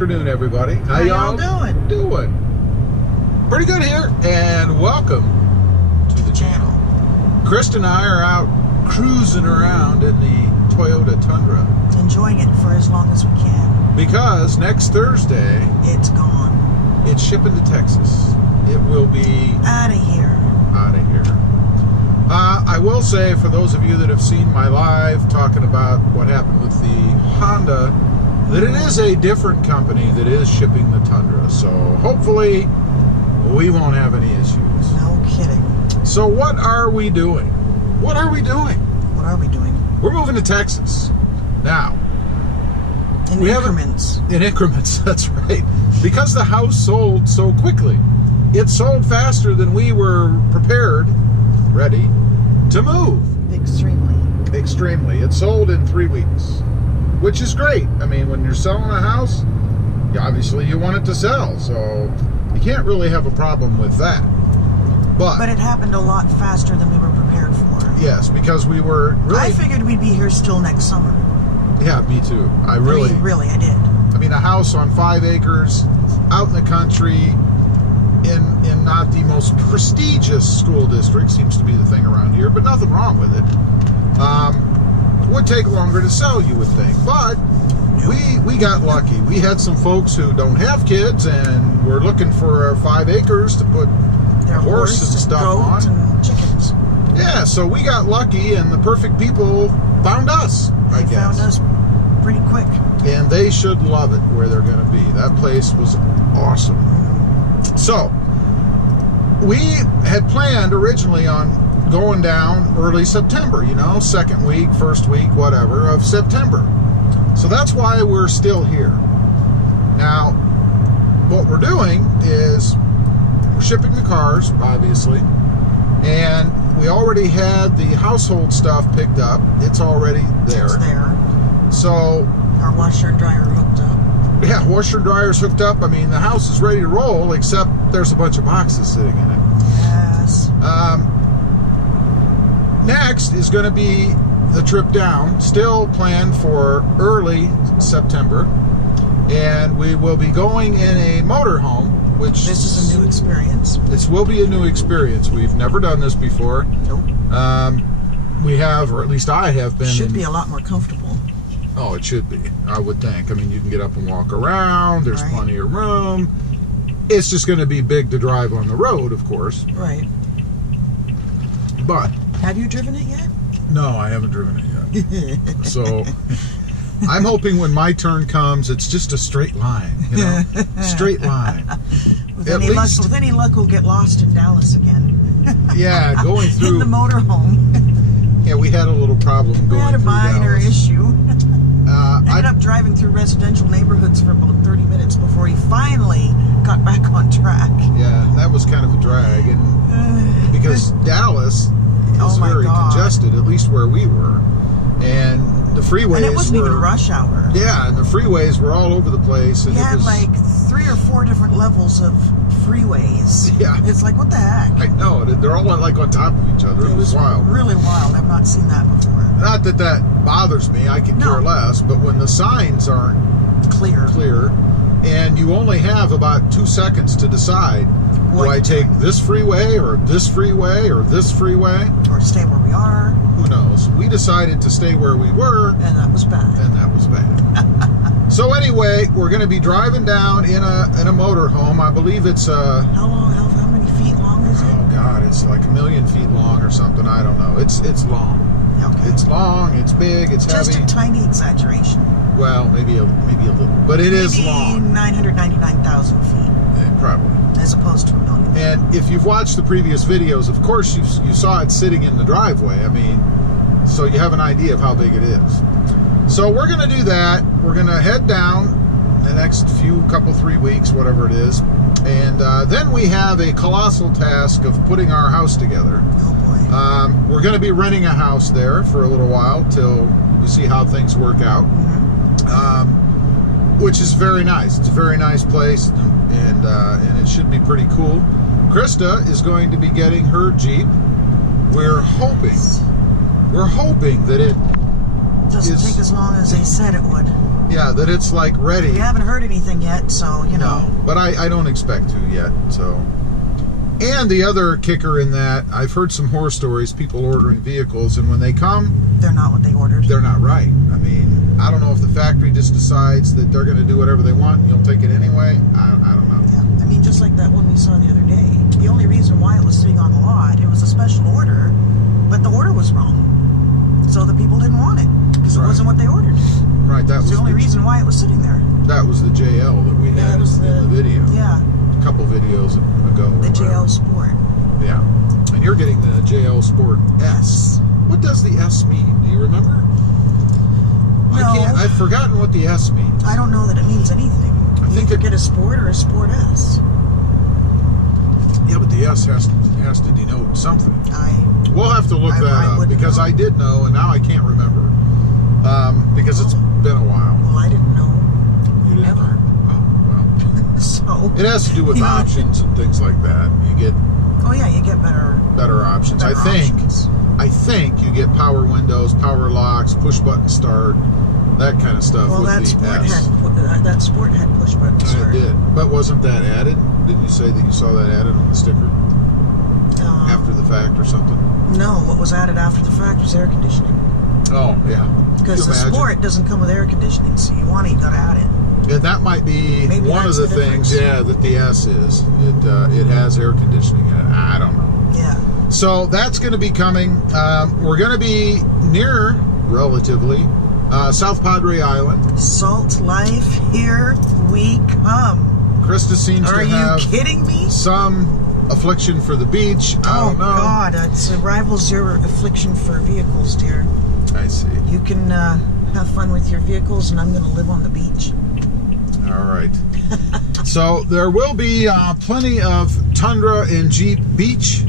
afternoon, everybody. How y'all doing? Doing pretty good here, and welcome to the channel. Krista and I are out cruising around in the Toyota Tundra. Enjoying it for as long as we can. Because next Thursday, it's gone. It's shipping to Texas. It will be out of here. Out of here. I will say, for those of you that have seen my live talking about what happened with the Honda, that it is a different company that is shipping the Tundra. So hopefully we won't have any issues. No kidding. So what are we doing? What are we doing? What are we doing? We're moving to Texas. Now, in increments. In increments, that's right. Because the house sold so quickly. It sold faster than we were prepared, ready, to move. Extremely. Extremely. It sold in 3 weeks, which is great. I mean, when you're selling a house, obviously you want it to sell, so you can't really have a problem with that. But it happened a lot faster than we were prepared for. Yes, because we were really... I figured we'd be here still next summer. Yeah, me too. I did. I mean, a house on 5 acres, out in the country, in not the most prestigious school district, seems to be the thing around here, but nothing wrong with it. Would take longer to sell, you would think, but we got lucky. We had some folks who don't have kids and were looking for 5 acres to put their horse and stuff on. And chickens. Yeah, so we got lucky, and the perfect people found us. They found us pretty quick. And they should love it where they're going to be. That place was awesome. So, we had planned originally on going down early September, you know, second week, first week, whatever, of September. So that's why we're still here. Now, what we're doing is we're shipping the cars, obviously, and we already had the household stuff picked up. It's already there. It's there. So our washer and dryer hooked up. Yeah, washer and dryer's hooked up. I mean, the house is ready to roll, except there's a bunch of boxes sitting in it. Yes. Next is going to be the trip down, still planned for early September, and we will be going in a motorhome, which... This is a new experience. This will be a new experience. We've never done this before. Nope. We have, or at least I have been... Should be a lot more comfortable. Oh, it should be, I would think. I mean, you can get up and walk around. There's plenty of room. It's just going to be big to drive on the road, of course. Right. But... Have you driven it yet? No, I haven't driven it yet. So, I'm hoping when my turn comes, it's just a straight line, you know? Straight line. With any luck, we'll get lost in Dallas again. Yeah, going through... In the motorhome. Yeah, we had a little problem going through We had a minor issue. Ended up driving through residential neighborhoods for about 30 minutes before he finally got back on track. Yeah, that was kind of a drag, and because Dallas is very congested, at least where we were, and the freeways and it wasn't even rush hour. Yeah, and the freeways were all over the place. And you had like 3 or 4 different levels of freeways. Yeah. It's like, what the heck? I know, they're all like on top of each other. It was wild. Really wild. I've not seen that before. Not that that bothers me, I could care less, but when the signs aren't clear, and you only have about 2 seconds to decide, do I take this freeway, or this freeway, or this freeway? Or stay where we are. Who knows? We decided to stay where we were. And that was bad. And that was bad. So anyway, we're going to be driving down in a motorhome. I believe it's how many feet long is it? Oh God, it's like 1 million feet long or something. I don't know. It's long. Okay. It's long. It's big. It's heavy. Just a tiny exaggeration. Well, maybe a little, but it is long. 999,000 feet. Yeah, probably. As opposed to 1 million. And if you've watched the previous videos, of course you saw it sitting in the driveway. I mean, so you have an idea of how big it is. So we're going to do that. We're going to head down the next couple 3 weeks, whatever it is. And then we have a colossal task of putting our house together. Oh boy. We're going to be renting a house there for a little while till we see how things work out. Which is very nice. It's a very nice place, and it should be pretty cool. Krista is going to be getting her Jeep. We're hoping that it doesn't take as long as they said it would. Yeah, that it's like ready. We haven't heard anything yet, so you know. No, but I don't expect to yet. So, and the other kicker in that, I've heard some horror stories, people ordering vehicles, and when they come, they're not what they ordered. They're not right. I mean, I don't know if the factory just decides that they're going to do whatever they want and you'll take it anyway. I don't know. Yeah, I mean, just like that one we saw the other day. The only reason why it was sitting on the lot, it was a special order, but the order was wrong. So the people didn't want it because it wasn't what they ordered. Right, that was the only reason why it was sitting there. That was the JL that we had in the video. Yeah. A couple videos ago. The JL Sport. Yeah. And you're getting the JL Sport S. What does the S mean? Do you remember? No. I've forgotten what the S means. I don't know that it means anything. I think you get a Sport or a Sport S. Yeah, but the S has to denote something. We'll have to look that up because I did know and now I can't remember. Because it's been a while. Well, I didn't know. You didn't know? Oh, well. So it has to do with options and things like that. You get. Oh yeah, you get better options. I think you get power windows, power locks, push button start, that kind of stuff. Well, that Sport had push button start. It did, but wasn't that added? Didn't you say that you saw that added on the sticker after the fact or something? No, what was added after the fact was air conditioning. Oh yeah, because the Sport doesn't come with air conditioning, so you gotta add it. And that might be one of the things, that the S is. It has air conditioning in it. I don't know. Yeah. So that's going to be coming. We're going to be near, relatively, South Padre Island. Salt Life, here we come. Krista seems to have... Are you kidding me? Some affliction for the beach. I don't know. Oh, God. It rivals your affliction for vehicles, dear. I see. You can have fun with your vehicles, and I'm going to live on the beach. All right. So there will be plenty of Tundra and Jeep beach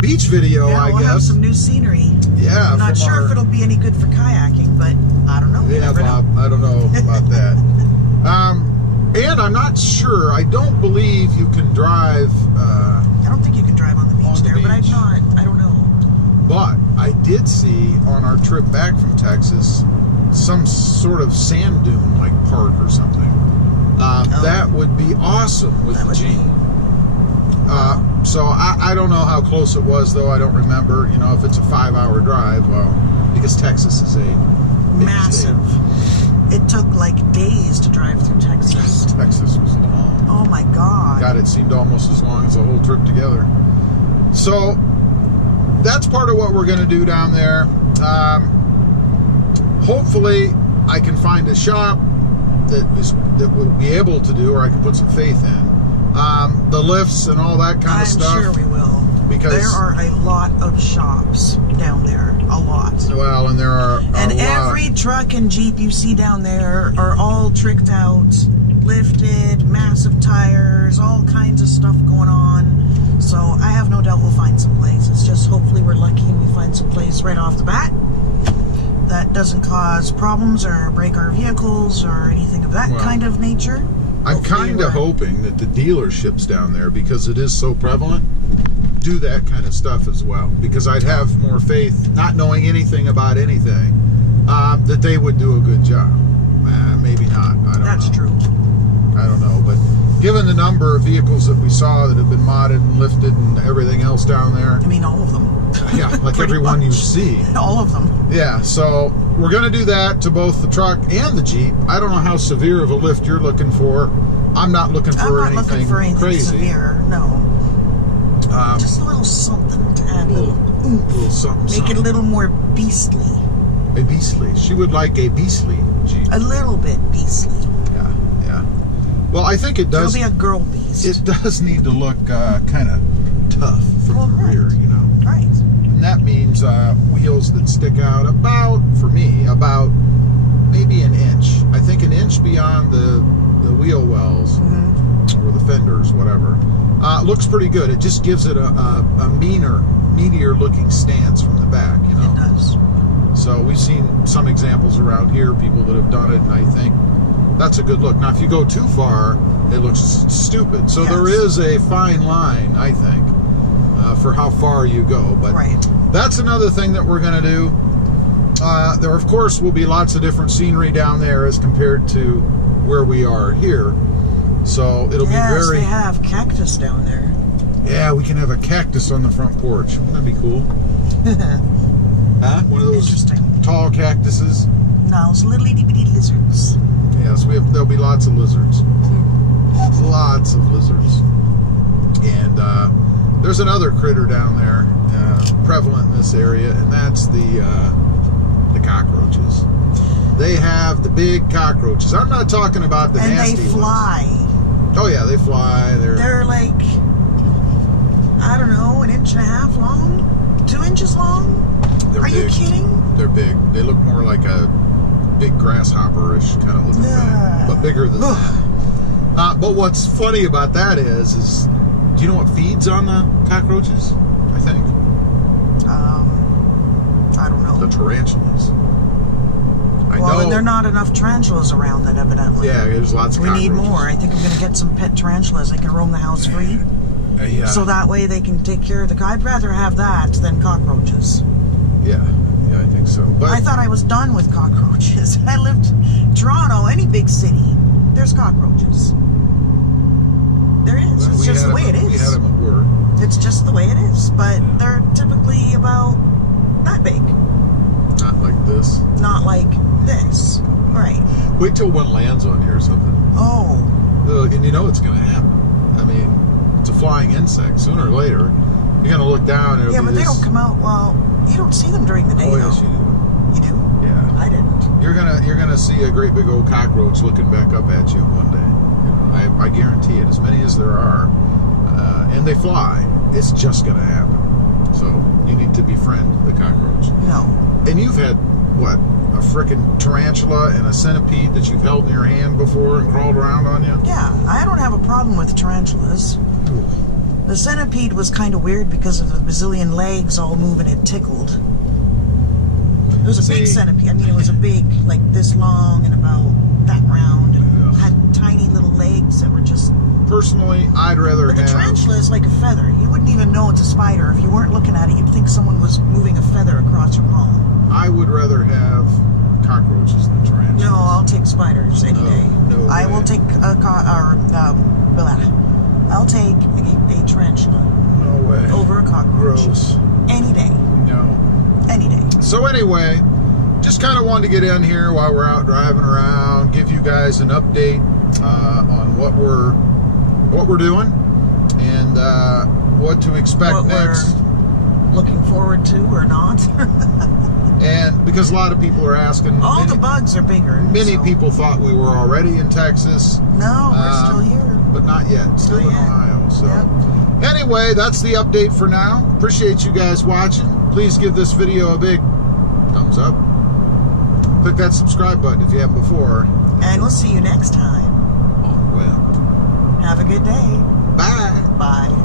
beach video, I guess. We'll have some new scenery. Yeah. I'm not sure if it'll be any good for kayaking, but I don't know. Yeah, Bob, I don't know about that. And I'm not sure. I don't believe you can drive. I don't think you can drive on the beach there, but I don't know. But I did see on our trip back from Texas some sort of sand dune like park or something. That would be awesome with the Jeep. So I don't know how close it was, though. I don't remember. You know, if it's a 5-hour drive, well, because Texas is a massive. It took like days to drive through Texas. Texas was long. Oh my God. God, it seemed almost as long as the whole trip together. So that's part of what we're going to do down there. Hopefully, I can find a shop that will be able to do, or I can put some faith in. The lifts and all that kind of stuff. I'm sure we will. Because there are a lot of shops down there. A lot. Well, and there are every truck and Jeep you see down there are all tricked out, lifted, massive tires, all kinds of stuff going on. So I have no doubt we'll find some place. It's just hopefully we're lucky and we find some place right off the bat that doesn't cause problems or break our vehicles or anything of that kind of nature. I'm kind of hoping that the dealerships down there, because it is so prevalent, do that kind of stuff as well. Because I'd have more faith, not knowing anything about anything, that they would do a good job. Maybe not. I don't know. That's true. I don't know. But given the number of vehicles that we saw that have been modded and lifted and everything else down there. I mean, all of them. Yeah, like every one you see. All of them. Yeah, so we're going to do that to both the truck and the Jeep. I don't know how severe of a lift you're looking for. I'm not looking for anything crazy. Severe, no. Just a little something to add, a little oomph. A little something. Make it a little more beastly. A beastly. She would like a beastly Jeep. A little bit beastly. Yeah, yeah. Well, I think it does. It'll be a girl beast. It does need to look kind of tough from the rear, you know. Right. And that means wheels that stick out about, for me, about maybe an inch. I think an inch beyond the wheel wells or the fenders, whatever. Looks pretty good. It just gives it a meatier looking stance from the back, you know. It does. So we've seen some examples around here, people that have done it, and I think that's a good look. Now, if you go too far, it looks stupid. So there is a fine line, I think, for how far you go. But that's another thing that we're going to do. There, of course, will be lots of different scenery down there as compared to where we are here. So it'll be very... Yes, they have cactus down there. Yeah, we can have a cactus on the front porch. Wouldn't that be cool? Huh? One of those tall cactuses? No, it's little itty-bitty lizards. Yes, there'll be lots of lizards. Lots of lizards. And there's another critter down there prevalent in this area, and that's the cockroaches. They have the big cockroaches. I'm not talking about the nasty ones. And they fly. Oh yeah, they fly. They're like, I don't know, 1.5 inches long? 2 inches long? Are you kidding? They're big. They look more like a big grasshopper-ish kind of looking thing, but bigger than that. But what's funny about that is do you know what feeds on the cockroaches? I think. I don't know. The tarantulas. Well, then there are not enough tarantulas around then, evidently. Yeah, there's lots of cockroaches. We need more. I think I'm going to get some pet tarantulas. They can roam the house free. Yeah. So that way they can take care of the... I'd rather have that than cockroaches. Yeah, I think so. But I thought I was done with cockroaches. I lived in Toronto, any big city, there's cockroaches. There is. Well, it's just the way it is. We had them at work. It's just the way it is. But they're typically about that big. Not like this. Not like this. Right. Wait till one lands on you or something. Oh. And you know it's going to happen. I mean, it's a flying insect. Sooner or later, you're going to look down and it'll be but they don't come out, well, you don't see them during the day, Oh, yes, you do. You do? Yeah. I didn't. You're gonna see a great big old cockroach looking back up at you one day. I guarantee it. As many as there are, and they fly. It's just gonna happen. So you need to befriend the cockroach. No. And you've had what? A frickin' tarantula and a centipede that you've held in your hand before and crawled around on you? Yeah, I don't have a problem with tarantulas. Ooh. The centipede was kind of weird because of the bazillion legs all moving. It tickled. It was a big centipede. I mean, it was a big, like this long and about that round. And had tiny little legs that were just... Personally, I'd rather have... But the tarantula is like a feather. You wouldn't even know it's a spider. If you weren't looking at it, you'd think someone was moving a feather across your palm. I would rather have cockroaches than tarantulas. No, I'll take spiders any day. No I way. will take I'll take a tarantula. No way. Over a cockroach. Gross. Any day. No. Any day. So anyway, just kind of wanted to get in here while we're out driving around, give you guys an update on what we're doing and what to expect next. We're looking forward to or not. And because a lot of people are asking, all the bugs are bigger. Many people thought we were already in Texas. No, we're still here. But not yet. Still in Ohio. So Anyway, that's the update for now. Appreciate you guys watching. Please give this video a big thumbs up. Click that subscribe button if you haven't before. And we'll see you next time. On the web. Have a good day. Bye. Bye.